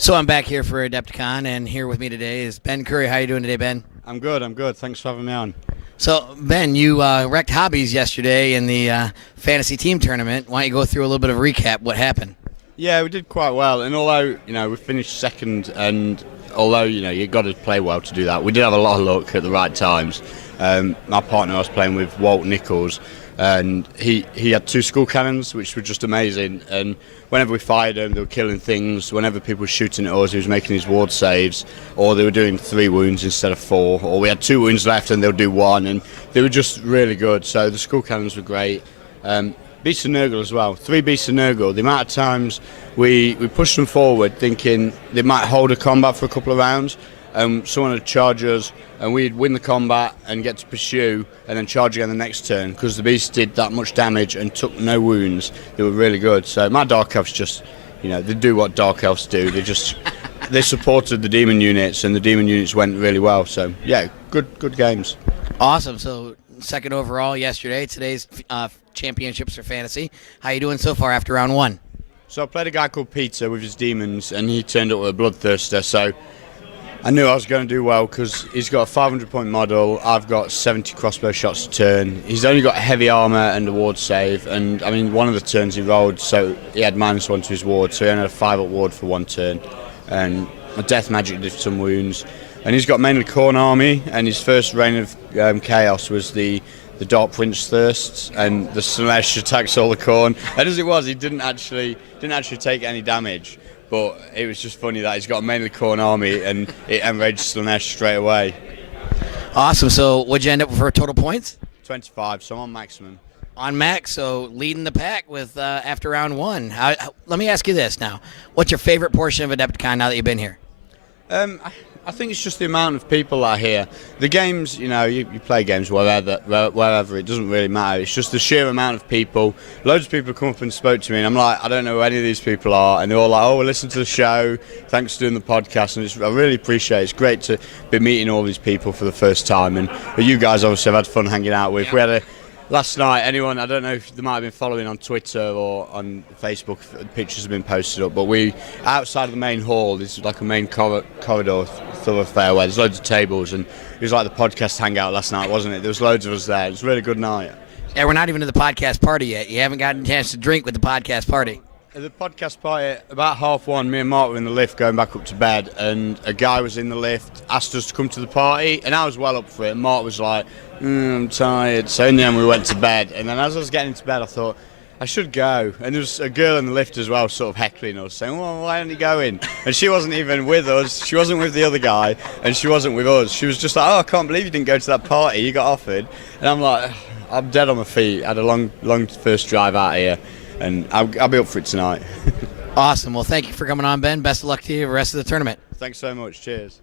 So I'm back here for Adepticon, and here with me today is Ben Curry. How you doing today, Ben? I'm good. Thanks for having me on. So, Ben, you wrecked hobbies yesterday in the fantasy team tournament. Why don't you go through a little bit of a recap? What happened? Yeah, we did quite well, and although we finished second, and although you've got to play well to do that, we did have a lot of luck at the right times. My partner I was playing with, Walt Nichols, and he had two school cannons, which were just amazing. And whenever we fired them, they were killing things. Whenever people were shooting at us, he was making his ward saves, or they were doing 3 wounds instead of 4, or we had 2 wounds left and they'll do 1, and they were just really good. So the school cannons were great. Beasts of Nurgle as well. 3 Beasts of Nurgle. The amount of times we pushed them forward thinking they might hold a combat for a couple of rounds, someone would charge us and we'd win the combat and get to pursue and then charge again the next turn, because the beasts did that much damage and took no wounds. They were really good. So my Dark Elves just, they do what Dark Elves do. They supported the demon units, and the demon units went really well. So yeah, good games. Awesome. So second overall yesterday. Today's championships for fantasy. How you doing so far after round 1? So I played a guy called Peter with his demons, and he turned up with a bloodthirster. So I knew I was going to do well because he's got a 500-point model. I've got 70 crossbow shots a turn. He's only got heavy armour and a ward save. And I mean, one of the turns he rolled, so he had -1 to his ward, so he only had a 5-up ward for 1 turn. And a death magic did some wounds. And he's got mainly Khorne army, and his first reign of chaos was the Dark Prince Thirsts, and the Slanesh attacks all the Khorne. And as it was, he didn't actually take any damage. But it was just funny that he's got a mainly Khorne army, and it enraged Slanesh straight away. Awesome. So what'd you end up with for total points? 25, so I'm on maximum. On max, so leading the pack with after round 1. Let me ask you this now. What's your favorite portion of Adepticon now that you've been here? I think it's just the amount of people that are here. The games, you play games wherever, it doesn't really matter. It's just the sheer amount of people. Loads of people come up and spoke to me, and I'm like, I don't know who any of these people are. And they're all like, oh, well, listen to the show. Thanks for doing the podcast. And I really appreciate it. It's great to be meeting all these people for the first time. And you guys obviously have had fun hanging out with. Yeah. Last night, I don't know if they might have been following on Twitter or on Facebook, pictures have been posted up, but outside of the main hall, there's like a main corridor thoroughfare where there's loads of tables, and it was like the podcast hangout last night, wasn't it? There was loads of us there. It was a really good night. Yeah, we're not even at the podcast party yet. You haven't gotten a chance to drink with the podcast party. At the podcast party, about 1:30, me and Mark were in the lift going back up to bed, and a guy was in the lift, asked us to come to the party, and I was well up for it, and Mark was like, I'm tired. So in the end we went to bed, and then as I was getting into bed I thought I should go, and there was a girl in the lift as well sort of heckling us, saying, well, why aren't you going? And she wasn't even with us, she wasn't with the other guy, and she wasn't with us. She was just like, oh, I can't believe you didn't go to that party you got offered. And I'm like, I'm dead on my feet. I had a long first drive out here, and I'll be up for it tonight. Awesome. Well, thank you for coming on, Ben. Best of luck to you for the rest of the tournament. Thanks so much. Cheers.